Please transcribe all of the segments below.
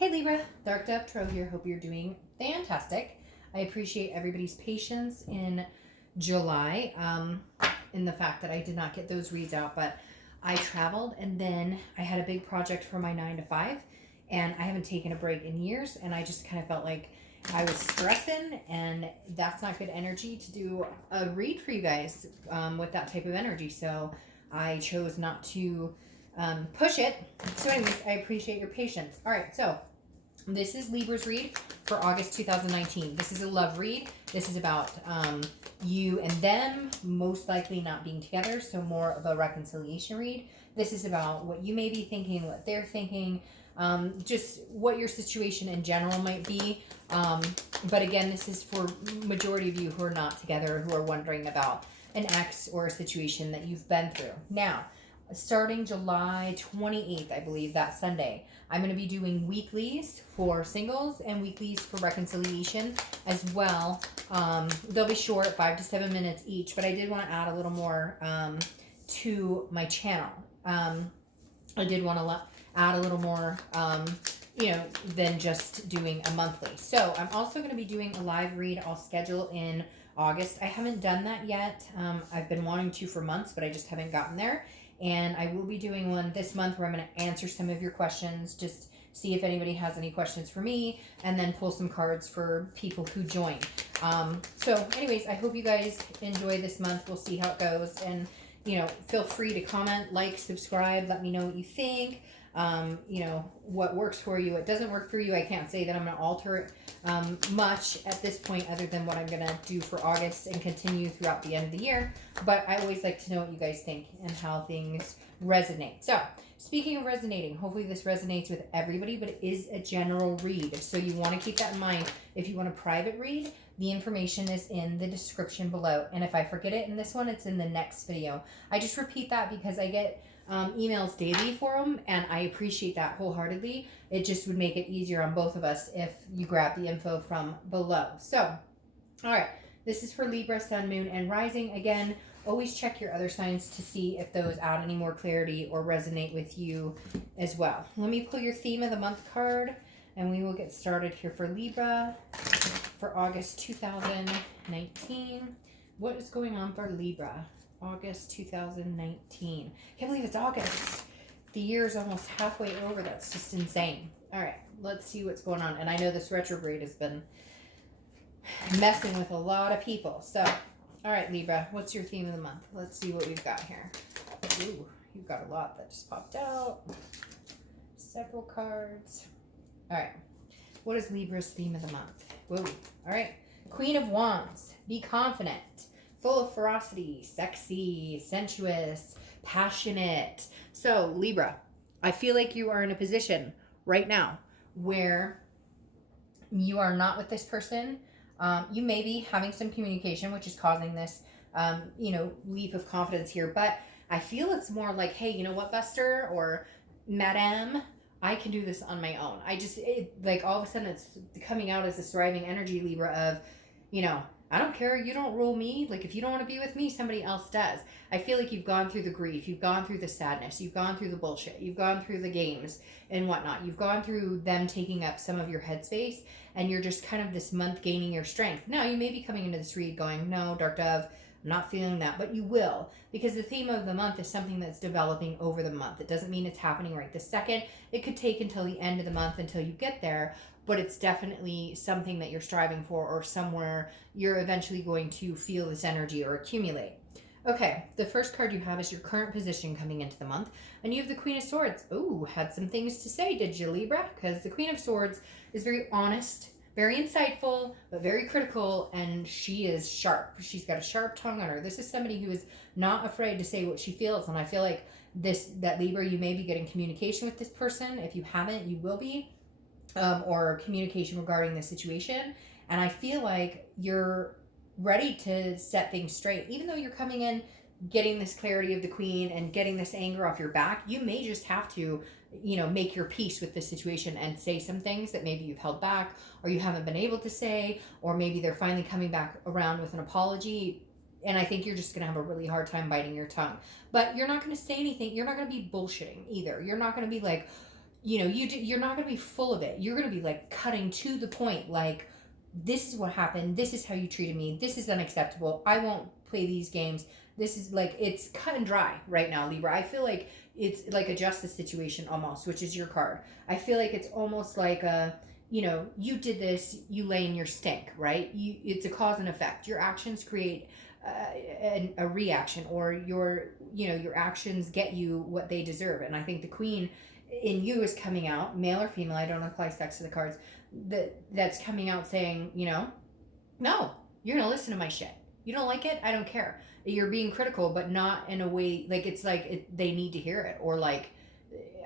Hey Libra, Dark Dove Tarot here. Hope you're doing fantastic. I appreciate everybody's patience in July, in the fact that I did not get those reads out, but I traveled and then I had a big project for my 9 to 5, and I haven't taken a break in years, and I just kind of felt like I was stressing, and that's not good energy to do a read for you guys with that type of energy. So I chose not to push it. So anyways, I appreciate your patience. All right, so this is Libra's read for August 2019. This is a love read. This is about you and them most likely not being together, so more of a reconciliation read. This is about what you may be thinking, what they're thinking, just what your situation in general might be. But again, this is for majority of you who are not together, who are wondering about an ex or a situation that you've been through. Now, starting July 28th, I believe, that Sunday, I'm going to be doing weeklies for singles and weeklies for reconciliation as well. They'll be short, 5 to 7 minutes each, but I did want to add a little more to my channel. I did want to add a little more, than just doing a monthly. So I'm also going to be doing a live read. I'll schedule in August. I haven't done that yet. I've been wanting to for months, but I just haven't gotten there. And I will be doing one this month where I'm going to answer some of your questions, just see if anybody has any questions for me, and then pull some cards for people who join. So anyways, I hope you guys enjoy this month. We'll see how it goes. And, feel free to comment, like, subscribe, let me know what you think. What works for you, what doesn't work for you. I can't say that I'm going to alter it much at this point other than what I'm going to do for August and continue throughout the end of the year. But I always like to know what you guys think and how things resonate. So, speaking of resonating, hopefully this resonates with everybody, but it is a general read. So you want to keep that in mind. If you want a private read, the information is in the description below. And if I forget it in this one, it's in the next video. I just repeat that because I get emails daily for them, and I appreciate that wholeheartedly. It just would make it easier on both of us if you grab the info from below. So, all right, this is for Libra, Sun, Moon, and Rising. Again, always check your other signs to see if those add any more clarity or resonate with you as well. Let me pull your theme of the month card, and we will get started here for Libra for August 2019. What is going on for Libra? August 2019. Can't believe it's August. The year is almost halfway over. That's just insane. All right, let's see what's going on. And I know this retrograde has been messing with a lot of people. So, all right, Libra, what's your theme of the month? Let's see what we've got here. Ooh, you've got a lot that just popped out. Several cards. All right, what is Libra's theme of the month? Whoa, all right. Queen of Wands, be confident. Full of ferocity, sexy, sensuous, passionate. So, Libra, I feel like you are in a position right now where you are not with this person. You may be having some communication, which is causing this, leap of confidence here. But I feel it's more like, hey, you know what, Buster or Madame, I can do this on my own. All of a sudden it's coming out as this thriving energy, Libra, of, I don't care. You don't rule me. Like, if you don't want to be with me, somebody else does. I feel like you've gone through the grief. You've gone through the sadness. You've gone through the bullshit. You've gone through the games and whatnot. You've gone through them taking up some of your headspace, and you're just kind of this month gaining your strength. Now, you may be coming into this read going, no, Dark Dove, I'm not feeling that, but you will, because the theme of the month is something that's developing over the month. It doesn't mean it's happening right this second. It could take until the end of the month until you get there, but it's definitely something that you're striving for, or somewhere you're eventually going to feel this energy or accumulate. Okay, the first card you have is your current position coming into the month, and you have the Queen of Swords. Ooh, had some things to say, did you, Libra? Because the Queen of Swords is very honest, very insightful, but very critical, and she is sharp. She's got a sharp tongue on her. This is somebody who is not afraid to say what she feels, and I feel like that Libra, you may be getting communication with this person. If you haven't, you will be. Or communication regarding the situation. And I feel like you're ready to set things straight. Even though you're coming in getting this clarity of the Queen and getting this anger off your back, you may just have to, make your peace with the situation and say some things that maybe you've held back or you haven't been able to say, or maybe they're finally coming back around with an apology. And I think you're just going to have a really hard time biting your tongue. But you're not going to say anything. You're not going to be bullshitting either. You're not going to be like, you're not going to be full of it. You're going to be like cutting to the point, like, this is what happened, this is how you treated me, this is unacceptable, I won't play these games. This is like, it's cut and dry right now, Libra. I feel like it's like a justice situation almost, which is your card. I feel like it's almost like a, you did this, you lay in your stink, right? It's a cause and effect. Your actions create a reaction, or your actions get you what they deserve. And I think the queen in you is coming out, male or female, I don't apply sex to the cards, that's coming out saying, no, you're gonna listen to my shit. You don't like it, I don't care. You're being critical, but not in a way like it's like they need to hear it, or like,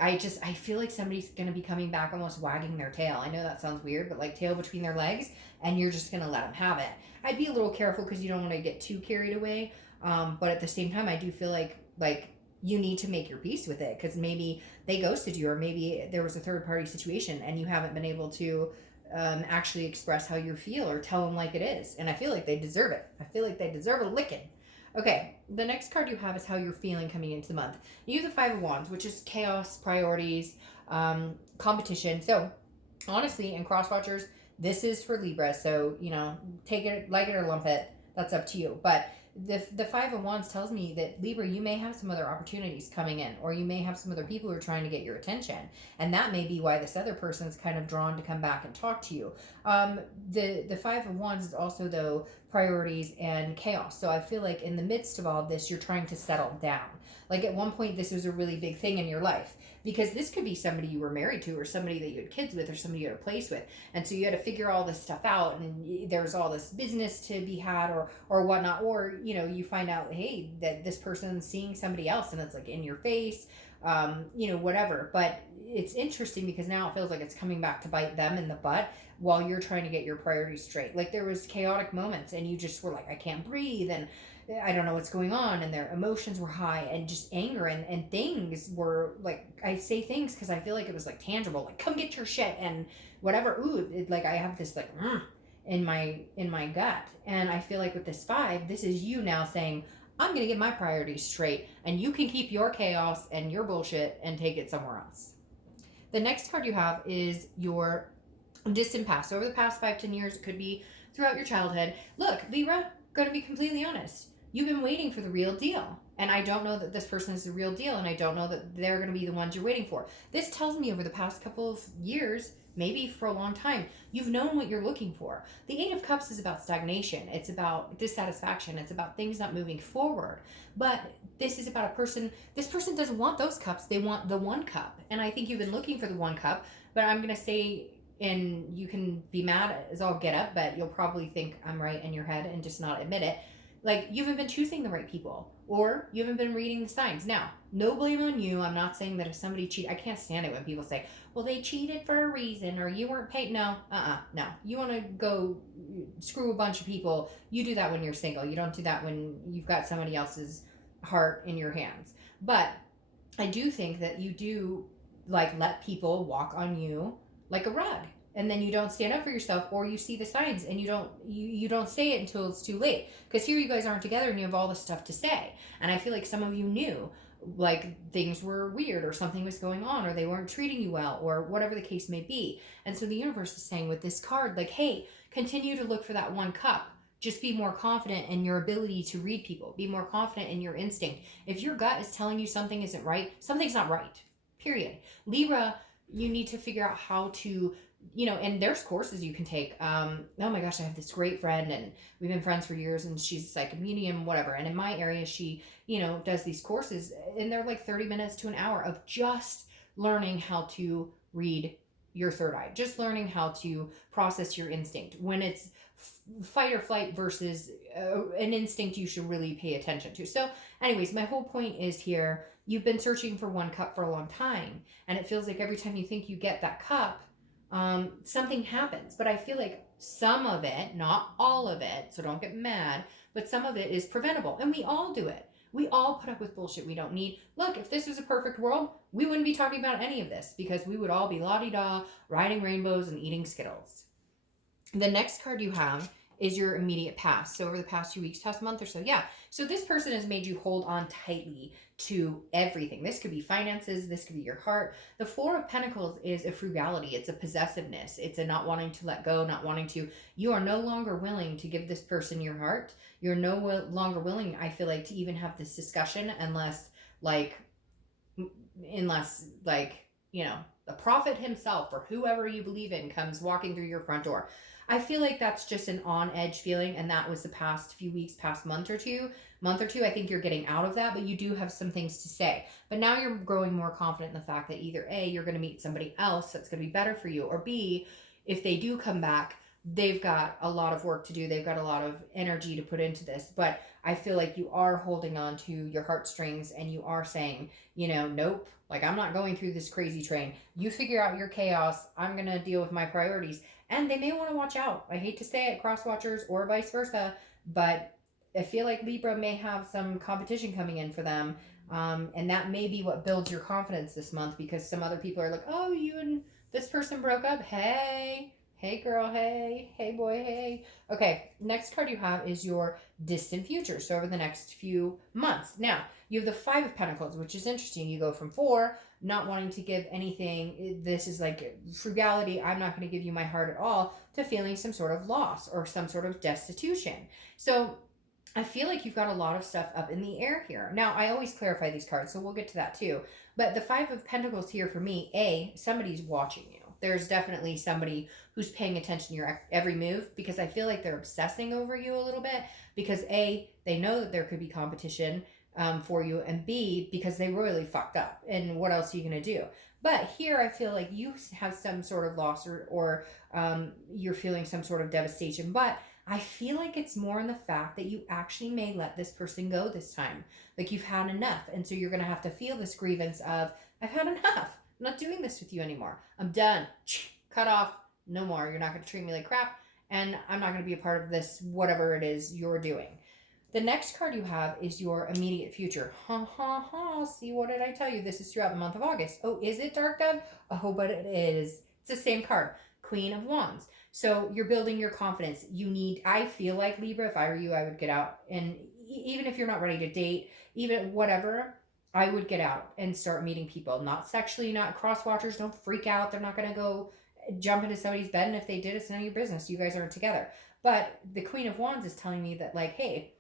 I feel like somebody's gonna be coming back almost wagging their tail. I know that sounds weird, but like tail between their legs, and you're just gonna let them have it. I'd be a little careful because you don't want to get too carried away. But at the same time, I do feel like you need to make your peace with it, because maybe they ghosted you, or maybe there was a third party situation and you haven't been able to actually express how you feel or tell them like it is. And I feel like they deserve it. I feel like they deserve a licking. Okay, the next card you have is how you're feeling coming into the month. You have the Five of Wands, which is chaos, priorities, competition. So honestly, and cross watchers, this is for Libra. So, take it, like it or lump it. That's up to you. But the Five of Wands tells me that, Libra, you may have some other opportunities coming in, or you may have some other people who are trying to get your attention, and that may be why this other person's kind of drawn to come back and talk to you. The Five of Wands is also, though, priorities and chaos. So I feel like in the midst of all of this, you're trying to settle down. Like at one point, this was a really big thing in your life, because this could be somebody you were married to, or somebody that you had kids with, or somebody you had a place with. And so you had to figure all this stuff out, and there's all this business to be had, or whatnot. Or, you find out, hey, that this person's seeing somebody else, and it's like in your face, whatever. But it's interesting because now it feels like it's coming back to bite them in the butt while you're trying to get your priorities straight. Like there was chaotic moments and you just were like, I can't breathe, and I don't know what's going on, and their emotions were high, and just anger, and things were like, I say things because I feel like it was like tangible, like come get your shit and whatever. Like I have this like in my gut, and I feel like with this five, this is you now saying, I'm gonna get my priorities straight, and you can keep your chaos and your bullshit and take it somewhere else. The next card you have is your distant past. So over the past 5-10 years, it could be throughout your childhood. Look, Libra, gonna be completely honest, you've been waiting for the real deal. And I don't know that this person is the real deal, and I don't know that they're going to be the ones you're waiting for. This tells me over the past couple of years, maybe for a long time, you've known what you're looking for. The Eight of Cups is about stagnation. It's about dissatisfaction. It's about things not moving forward. But this is about a person. This person doesn't want those cups. They want the one cup. And I think you've been looking for the one cup. But I'm going to say, and you can be mad as all get up, but you'll probably think I'm right in your head and just not admit it. Like, you haven't been choosing the right people, or you haven't been reading the signs. Now, no blame on you. I'm not saying that if somebody cheated, I can't stand it when people say, well, they cheated for a reason, or you weren't paid. No, no. You want to go screw a bunch of people, you do that when you're single. You don't do that when you've got somebody else's heart in your hands. But I do think that you do, like, let people walk on you like a rug. And then you don't stand up for yourself, or you see the signs and you don't say it until it's too late. Because here you guys aren't together and you have all this stuff to say. And I feel like some of you knew, like, things were weird, or something was going on, or they weren't treating you well, or whatever the case may be. And so the universe is saying with this card, like, hey, continue to look for that one cup. Just be more confident in your ability to read people. Be more confident in your instinct. If your gut is telling you something isn't right, something's not right. Period. Libra, you need to figure out how to, and there's courses you can take. Oh my gosh, I have this great friend, and we've been friends for years, and she's like a medium, whatever. And in my area, she, does these courses, and they're like 30 minutes to an hour of just learning how to read your third eye, just learning how to process your instinct when it's fight or flight versus an instinct you should really pay attention to. So anyways, my whole point is here, you've been searching for one cup for a long time, and it feels like every time you think you get that cup, something happens. But I feel like some of it, not all of it, so don't get mad, but some of it is preventable, and we all do it. We all put up with bullshit we don't need. Look, if this was a perfect world, we wouldn't be talking about any of this, because we would all be la-di-da, riding rainbows and eating Skittles. The next card you have is your immediate past. So over the past few weeks, past month or so, yeah. So this person has made you hold on tightly to everything. This could be finances, this could be your heart. The Four of Pentacles is a frugality, it's a possessiveness, it's a not wanting to let go, not wanting to, you are no longer willing to give this person your heart. You're no longer willing, I feel like, to even have this discussion unless like, you know, the prophet himself or whoever you believe in comes walking through your front door. I feel like that's just an on edge feeling, and that was the past few weeks, past month or two. I think you're getting out of that, but you do have some things to say. But now you're growing more confident in the fact that either A, you're going to meet somebody else that's going to be better for you, or B, if they do come back, they've got a lot of work to do. They've got a lot of energy to put into this. But I feel like you are holding on to your heartstrings, and you are saying, you know, nope, like I'm not going through this crazy train. You figure out your chaos. I'm going to deal with my priorities. And they may want to watch out. I hate to say it, cross watchers or vice versa, but I feel like Libra may have some competition coming in for them. And that may be what builds your confidence this month, because some other people are like, oh, you and this person broke up. Hey girl, hey boy, hey. Okay, next card you have is your distant future. So over the next few months. Now, you have the Five of Pentacles, which is interesting. You go from 4, not wanting to give anything. This is like frugality. I'm not going to give you my heart at all, to feeling some sort of loss or some sort of destitution. So I feel like you've got a lot of stuff up in the air here. Now, I always clarify these cards, so we'll get to that too. But the Five of Pentacles here for me, A, somebody's watching you. There's definitely somebody who's paying attention to your every move, because I feel like they're obsessing over you a little bit, because A, they know that there could be competition for you, and B, because they royally fucked up, and what else are you going to do? But here I feel like you have some sort of loss, or you're feeling some sort of devastation, but I feel like it's more in the fact that you actually may let this person go this time. Like you've had enough, and so you're going to have to feel this grievance of, I've had enough. I'm not doing this with you anymore. I'm done. Cut off. No more. You're not going to treat me like crap, and I'm not going to be a part of this, whatever it is you're doing. The next card you have is your immediate future. Ha ha ha. See, what did I tell you? This is throughout the month of August. Oh, is it, Dark Dove? Oh, but it is. It's the same card. Queen of Wands. So you're building your confidence. I feel like, Libra, if I were you, I would get out. And even if you're not ready to date, even whatever, I would get out and start meeting people. Not sexually, not cross watchers. Don't freak out. They're not going to go jump into somebody's bed. And if they did, it's none of your business. You guys aren't together. But the Queen of Wands is telling me that, like, hey,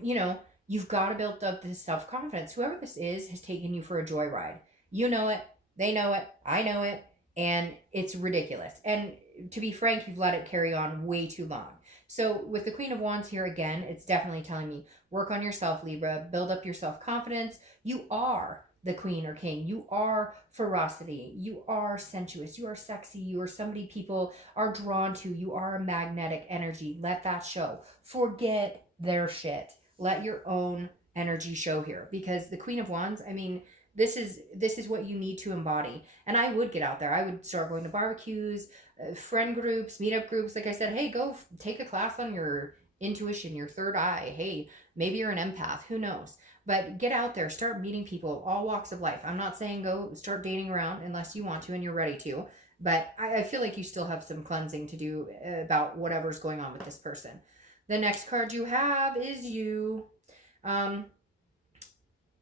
you know, you've got to build up this self-confidence. Whoever this is has taken you for a joyride. You know it. They know it. I know it. And it's ridiculous. And to be frank, you've let it carry on way too long. So with the Queen of Wands here again, it's definitely telling me, work on yourself, Libra. Build up your self-confidence. You are the queen or king. You are ferocity. You are sensuous. You are sexy. You are somebody people are drawn to. You are a magnetic energy. Let that show. Forget their shit. Let your own energy show here, because the Queen of Wands, I mean, this is what you need to embody. And I would get out there. I would start going to barbecues, friend groups, meetup groups. Like I said, hey, go take a class on your intuition, your third eye. Hey, maybe you're an empath. Who knows? But get out there, start meeting people, all walks of life. I'm not saying go start dating around unless you want to and you're ready to. But I feel like you still have some cleansing to do about whatever's going on with this person. The next card you have is you.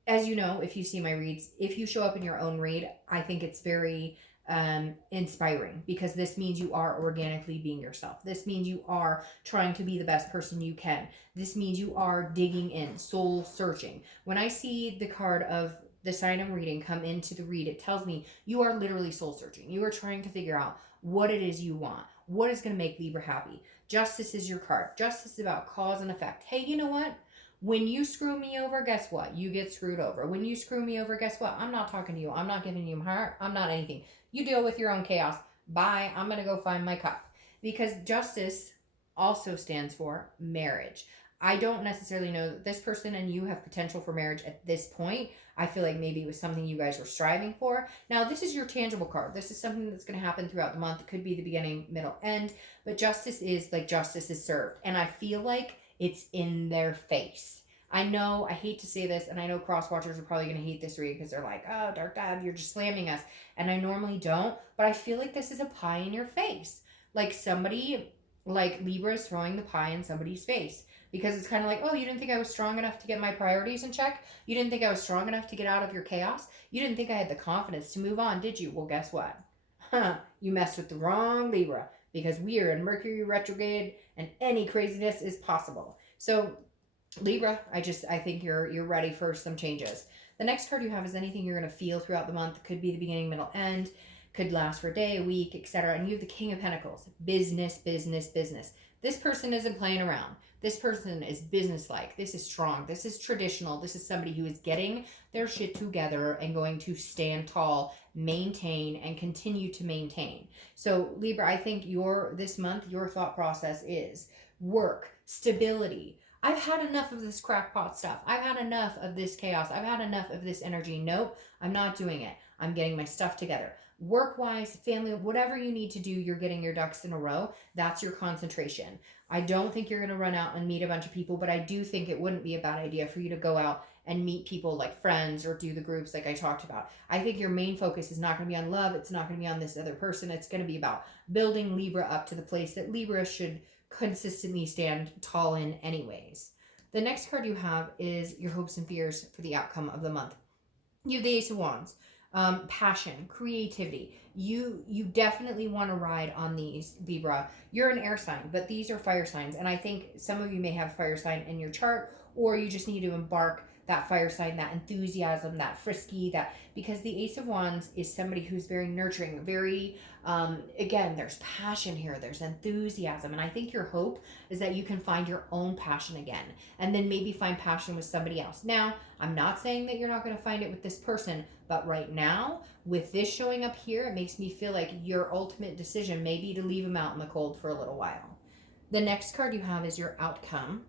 As you know, if you see my reads, if you show up in your own read, I think it's very inspiring, because this means you are organically being yourself. This means you are trying to be the best person you can. This means you are digging in, soul searching. When I see the card of the sign I'm reading come into the read, it tells me you are literally soul searching. You are trying to figure out what it is you want. What is going to make Libra happy? Justice is your card. Justice is about cause and effect. Hey, you know what? When you screw me over, guess what? You get screwed over. When you screw me over, guess what? I'm not talking to you. I'm not giving you my heart. I'm not anything. You deal with your own chaos. Bye. I'm going to go find my cup. Because justice also stands for marriage. I don't necessarily know that this person and you have potential for marriage at this point. I feel like maybe it was something you guys were striving for. Now, this is your tangible card. This is something that's going to happen throughout the month. It could be the beginning, middle, end. But justice is like justice is served. And I feel like it's in their face. I know, I hate to say this, and I know cross watchers are probably going to hate this read because they're like, oh, Dark Dove, you're just slamming us. And I normally don't, but I feel like this is a pie in your face. Like somebody like Libra is throwing the pie in somebody's face. Because it's kind of like, oh, you didn't think I was strong enough to get my priorities in check? You didn't think I was strong enough to get out of your chaos? You didn't think I had the confidence to move on, did you? Well, guess what? You messed with the wrong Libra, because we are in Mercury retrograde and any craziness is possible. So Libra, I think you're ready for some changes. The next card you have is anything you're going to feel throughout the month. It could be the beginning, middle, end. Could last for a day, a week, etc. And you have the King of Pentacles. Business, business, business. This person isn't playing around. This person is businesslike. This is strong. This is traditional. This is somebody who is getting their shit together and going to stand tall, maintain, and continue to maintain. So Libra, I think this month, your thought process is work, stability. I've had enough of this crackpot stuff. I've had enough of this chaos. I've had enough of this energy. Nope, I'm not doing it. I'm getting my stuff together. Work-wise, family, whatever you need to do, you're getting your ducks in a row. That's your concentration. I don't think you're going to run out and meet a bunch of people, but I do think it wouldn't be a bad idea for you to go out and meet people like friends or do the groups like I talked about. I think your main focus is not going to be on love. It's not going to be on this other person. It's going to be about building Libra up to the place that Libra should consistently stand tall in anyways. The next card you have is your hopes and fears for the outcome of the month. You have the Ace of Wands. Passion, creativity. You definitely want to ride on these, Libra. You're an air sign, but these are fire signs. And I think some of you may have fire sign in your chart, or you just need to embark that fire sign, that enthusiasm, that frisky, because the Ace of Wands is somebody who's very nurturing, very, again, there's passion here, there's enthusiasm. And I think your hope is that you can find your own passion again, and then maybe find passion with somebody else. Now, I'm not saying that you're not going to find it with this person, but right now, with this showing up here, it makes me feel like your ultimate decision may be to leave them out in the cold for a little while. The next card you have is your outcome.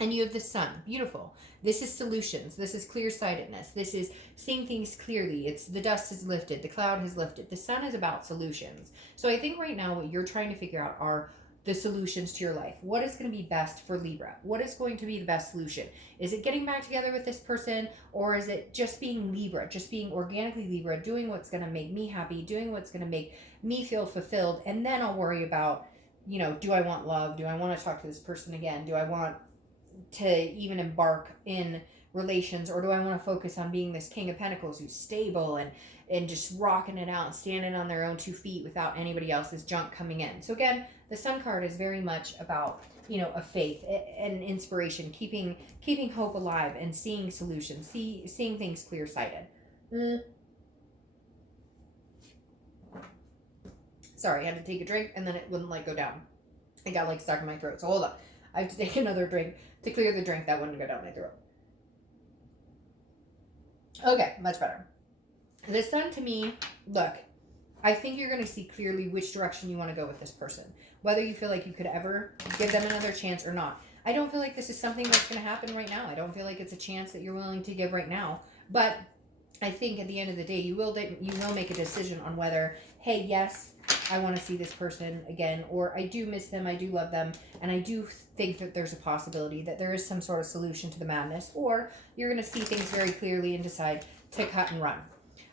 And you have the Sun. Beautiful. This is solutions. This is clear-sightedness. This is seeing things clearly. It's the dust has lifted. The cloud has lifted. The Sun is about solutions. So I think right now what you're trying to figure out are the solutions to your life. What is going to be best for Libra? What is going to be the best solution? Is it getting back together with this person, or is it just being Libra, just being organically Libra, doing what's going to make me happy, doing what's going to make me feel fulfilled, and then I'll worry about, do I want love? Do I want to talk to this person again? Do I want to even embark in relations, or do I want to focus on being this King of Pentacles who's stable and just rocking it out and standing on their own 2 feet without anybody else's junk coming in? So again, the Sun card is very much about, a faith and inspiration, keeping hope alive and seeing solutions, seeing things clear-sighted. Sorry, I had to take a drink and then it wouldn't go down. It got stuck in my throat. So hold on. I have to take another drink to clear the drink that wouldn't go down my throat. Okay, much better. The Sun, to me, look, I think you're going to see clearly which direction you want to go with this person. Whether you feel like you could ever give them another chance or not. I don't feel like this is something that's going to happen right now. I don't feel like it's a chance that you're willing to give right now. But I think at the end of the day, you will make a decision on whether, hey, yes, I want to see this person again, or I do miss them, I do love them, and I do think that there's a possibility that there is some sort of solution to the madness, or you're going to see things very clearly and decide to cut and run.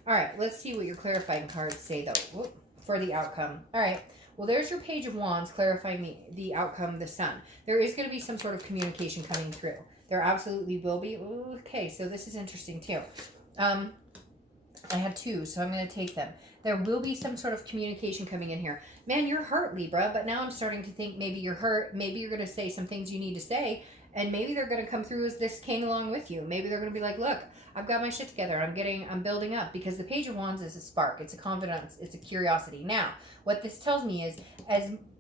All right, let's see what your clarifying cards say, though, for the outcome. All right, well, there's your Page of Wands clarifying the outcome, the Sun. There is going to be some sort of communication coming through. There absolutely will be. Okay, so this is interesting, too. I have 2, so I'm going to take them. There will be some sort of communication coming in here. Man, you're hurt, Libra, but now I'm starting to think maybe you're hurt. Maybe you're going to say some things you need to say, and maybe they're going to come through as this king along with you. Maybe they're going to be like, look, I've got my shit together. I'm building up, because the Page of Wands is a spark. It's a confidence. It's a curiosity. Now, what this tells me is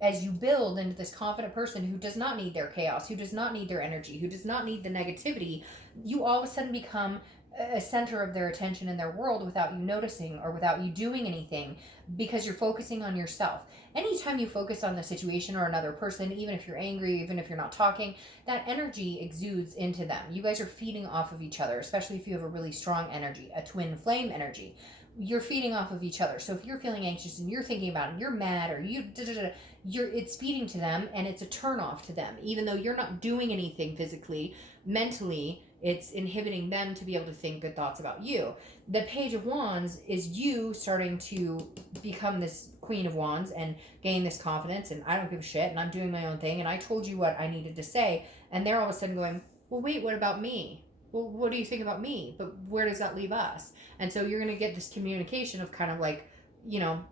as you build into this confident person who does not need their chaos, who does not need their energy, who does not need the negativity, you all of a sudden become a center of their attention in their world without you noticing or without you doing anything, because you're focusing on yourself. Anytime you focus on the situation or another person, even if you're angry, even if you're not talking, that energy exudes into them. You guys are feeding off of each other, especially if you have a really strong energy, a twin flame energy. You're feeding off of each other. So if you're feeling anxious and you're thinking about it, and you're mad, or it's feeding to them, and it's a turn off to them. Even though you're not doing anything physically, mentally, it's inhibiting them to be able to think good thoughts about you. The Page of Wands is you starting to become this Queen of Wands and gain this confidence, and I don't give a shit, and I'm doing my own thing, and I told you what I needed to say, and they're all of a sudden going, well, wait, what about me? Well, what do you think about me? But where does that leave us? And so you're going to get this communication of kind of like, you know,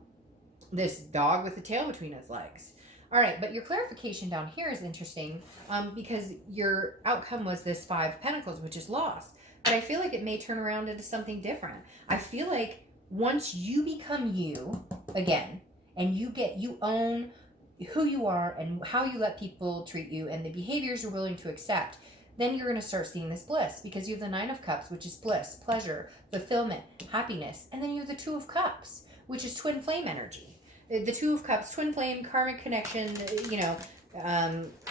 this dog with the tail between its legs. All right, but your clarification down here is interesting because your outcome was this 5 of Pentacles, which is loss. But I feel like it may turn around into something different. I feel like once you become you again, and you own who you are and how you let people treat you and the behaviors you're willing to accept, then you're going to start seeing this bliss, because you have the 9 of Cups, which is bliss, pleasure, fulfillment, happiness. And then you have the 2 of Cups, which is twin flame energy. The 2 of Cups, twin flame, karmic connection, you know,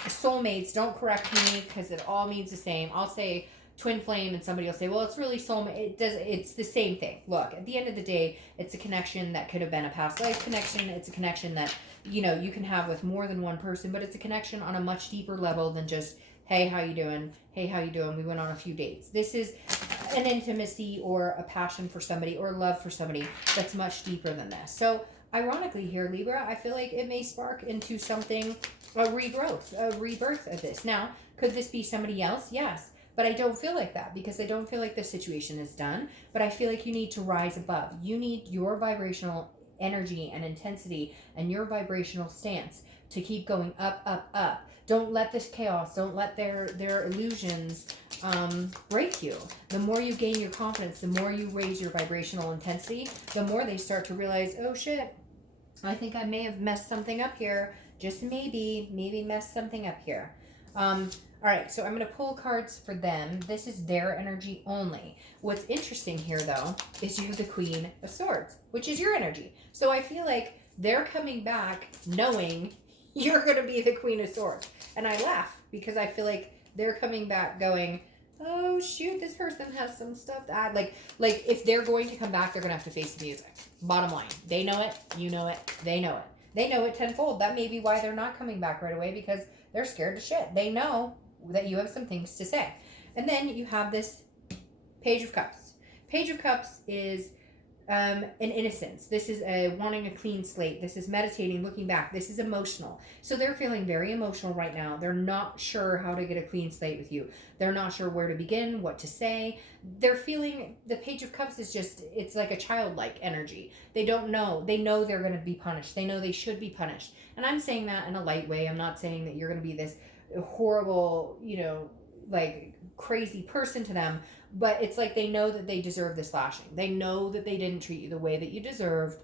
soulmates. Don't correct me because it all means the same. I'll say twin flame and somebody will say, well, it's really soulmate. It's the same thing. Look, at the end of the day, it's a connection that could have been a past life connection. It's a connection that, you know, you can have with more than one person, but it's a connection on a much deeper level than just, hey, how you doing? Hey, how you doing? We went on a few dates. This is an intimacy or a passion for somebody or love for somebody that's much deeper than this. So ironically here, Libra, I feel like it may spark into something, a regrowth, a rebirth of this. Now, could this be somebody else? Yes. But I don't feel like that, because I don't feel like this situation is done. But I feel like you need to rise above. You need your vibrational energy and intensity and your vibrational stance to keep going up, up, up. Don't let this chaos, don't let their illusions break you. The more you gain your confidence, the more you raise your vibrational intensity, the more they start to realize, oh shit, I think I may have messed something up here. Just maybe messed something up here. All right, so I'm going to pull cards for them. This is their energy only. What's interesting here, though, is you have the Queen of Swords, which is your energy. So I feel like they're coming back knowing you're going to be the Queen of Swords. And I laugh because I feel like they're coming back going, oh, shoot, this person has some stuff to add. Like if they're going to come back, they're going to have to face the music. Bottom line, they know it, you know it, they know it. They know it tenfold. That may be why they're not coming back right away, because they're scared to shit. They know that you have some things to say. And then you have this Page of Cups. Page of Cups is an innocence. This is wanting a clean slate. This is meditating, looking back. This is emotional. So they're feeling very emotional right now. They're not sure how to get a clean slate with you. They're not sure where to begin, what to say. They're feeling, the Page of Cups is just, it's like a childlike energy. They don't know. They know they're going to be punished. They know they should be punished. And I'm saying that in a light way. I'm not saying that you're going to be this horrible, you know, like crazy person to them, but it's like they know that they deserve this lashing. They know that they didn't treat you the way that you deserved,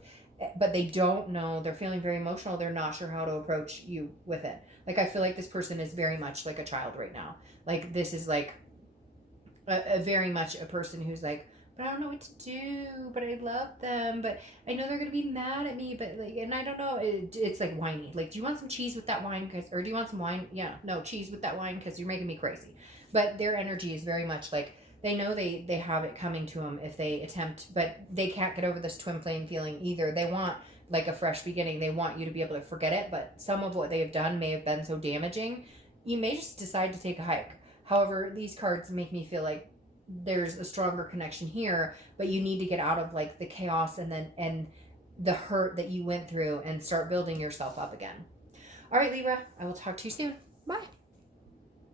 but they don't know. They're feeling very emotional. They're not sure how to approach you with it. Like, I feel like this person is very much like a child right now. Like, this is like a very much a person who's like, but I don't know what to do, but I love them, but I know they're going to be mad at me, but like, and I don't know, it's like whiny. Like, do you want some cheese with that wine? Or do you want some wine? Yeah, no, cheese with that wine, because you're making me crazy. But their energy is very much like, they know they have it coming to them if they attempt, but they can't get over this twin flame feeling either. They want like a fresh beginning. They want you to be able to forget it, but some of what they have done may have been so damaging, you may just decide to take a hike. However, these cards make me feel like there's a stronger connection here, but you need to get out of like the chaos and the hurt that you went through and start building yourself up again. All right, Libra, I will talk to you soon. Bye.